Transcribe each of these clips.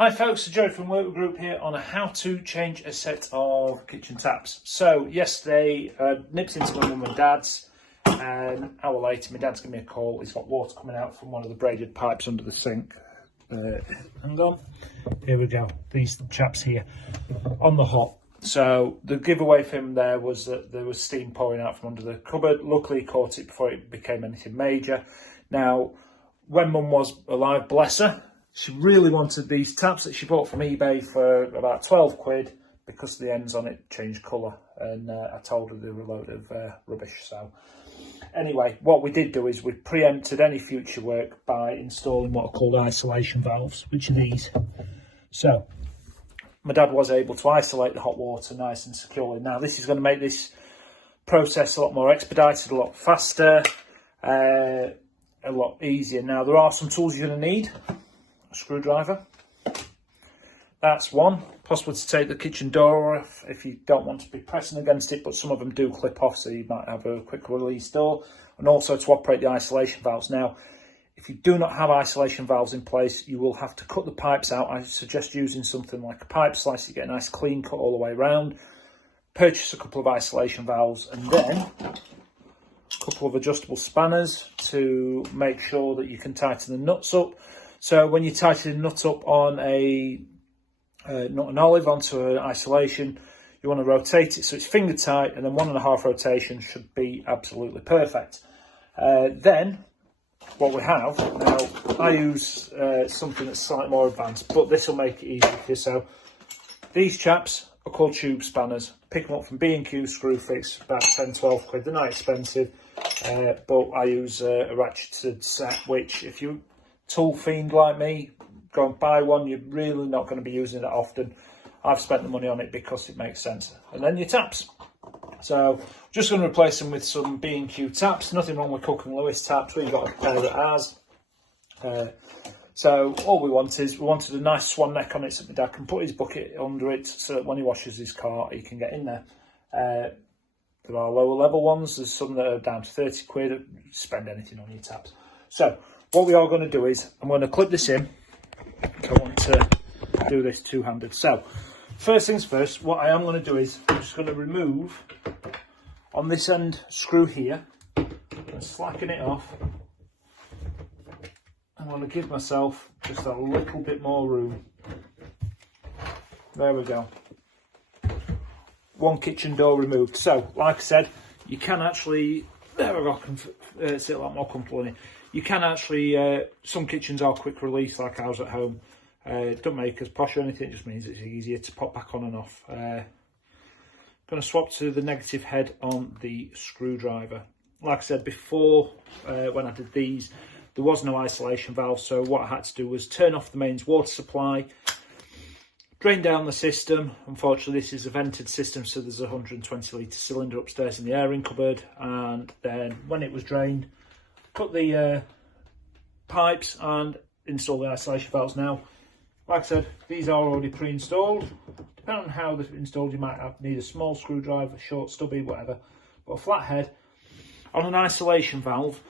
Hi folks, it's Gerry from Work Group here on how to change a set of kitchen taps. So yesterday, nipped into my mum and dad's, and an hour later my dad's given me a call. He's got water coming out from one of the braided pipes under the sink. Hang on, here we go, these chaps here on the hot. So the giveaway for him there was that there was steam pouring out from under the cupboard. Luckily he caught it before it became anything major. Now, when mum was alive, bless her, she really wanted these taps that she bought from eBay for about 12 quid because the ends on it changed colour, and I told her they were a load of rubbish. So anyway, what we did do is we preempted any future work by installing what are called isolation valves, which are these. So my dad was able to isolate the hot water nice and securely. Now this is going to make this process a lot more expedited, a lot faster, a lot easier. Now there are some tools you're going to need. A screwdriver, that's one. Possible to take the kitchen door off if you don't want to be pressing against it, but some of them do clip off, so you might have a quick release door. And also to operate the isolation valves. Now, if you do not have isolation valves in place, you will have to cut the pipes out. I suggest using something like a pipe slicer. You get a nice clean cut all the way around. Purchase a couple of isolation valves, and then a couple of adjustable spanners to make sure that you can tighten the nuts up. So when you tighten the nut up on a nut and olive onto an isolation, you want to rotate it so it's finger tight, and then 1.5 rotations should be absolutely perfect. Then what we have now, I use something that's slightly more advanced, but this will make it easier for you. So these chaps are called tube spanners. Pick them up from B&Q Screwfix, about 10-12 quid. They're not expensive, but I use a ratcheted set, which if you tool fiend like me, go and buy one. You're really not going to be using it often. I've spent the money on it because it makes sense. And then your taps. So just going to replace them with some B&Q taps. Nothing wrong with Cook & Lewis taps. We've got a pair that has. So all we wanted a nice swan neck on it so my dad can put his bucket under it, so that when he washes his car he can get in there. There are lower level ones. There's some that are down to 30 quid. Spend anything on your taps. So what we are going to do is I'm going to clip this in. I want to do this two-handed. So first things first, what I am going to do is I'm just going to remove on this end screw here and slacken it off. I'm going to give myself just a little bit more room. There we go. One kitchen door removed. So like I said, you can actually, there we go, I can sit a lot more comfortable in it. You can actually, some kitchens are quick release like ours at home. It doesn't make us posh or anything, it just means it's easier to pop back on and off. Going to swap to the negative head on the screwdriver. Like I said before, when I did these, there was no isolation valve, so what I had to do was turn off the mains water supply, drain down the system. Unfortunately this is a vented system, so there's a 120 litre cylinder upstairs in the airing cupboard, and then when it was drained, cut the pipes and install the isolation valves. Now, like I said, these are already pre-installed. Depending on how they're installed, you might need a small screwdriver, short, stubby, whatever. But a flat head on an isolation valve,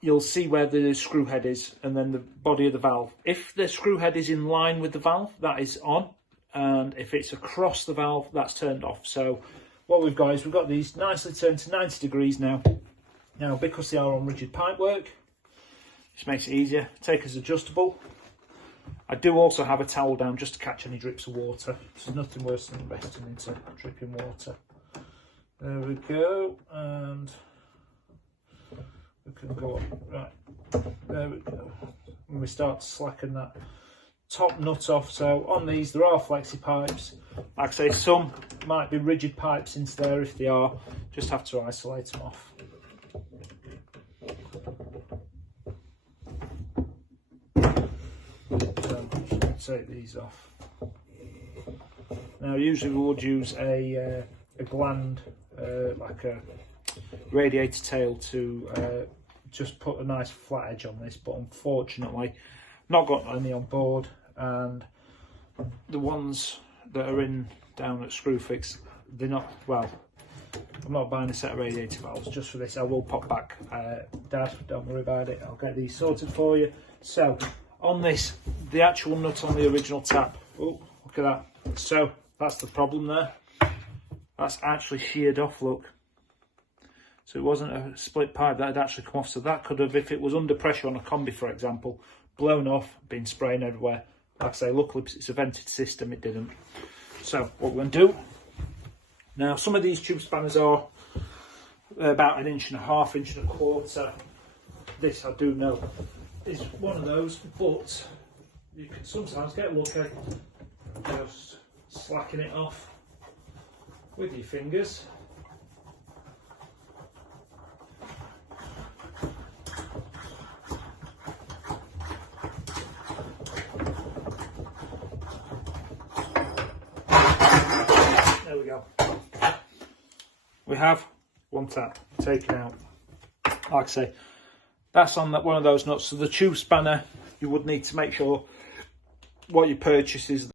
you'll see where the screw head is and then the body of the valve. If the screw head is in line with the valve, that is on, and if it's across the valve, that's turned off. So what we've got is we've got these nicely turned to 90 degrees now. Now, because they are on rigid pipework, this makes it easier. Take as adjustable. I do also have a towel down just to catch any drips of water. There's nothing worse than investing into dripping water. There we go, and we can go up. Right, there we go. And we start to slacken that top nut off. So on these, there are flexi pipes. Like I say, some might be rigid pipes into there. If they are, just have to isolate them off. So take these off. Now usually we would use a gland, like a radiator tail, to just put a nice flat edge on this, but unfortunately not got any on board, and the ones that are in down at Screwfix, they're not, well, I'm not buying a set of radiator valves just for this. I will pop back. Dad, don't worry about it. I'll get these sorted for you. So on this the actual nut on the original tap. Oh, look at that. So that's the problem there. That's actually sheared off, look. So it wasn't a split pipe, that had actually come off. So that could have, if it was under pressure on a combi, for example, blown off, been spraying everywhere. Like I say, luckily it's a vented system, it didn't. So what we're going to do, now some of these tube spanners are about 1.5 inches, 1.25 inches. This, I do know, is one of those, but you can sometimes get lucky just slacking it off with your fingers. There we go. We have one tap taken out. Like I say, that's on that one of those nuts. So the tube spanner, you would need to make sure what you purchase is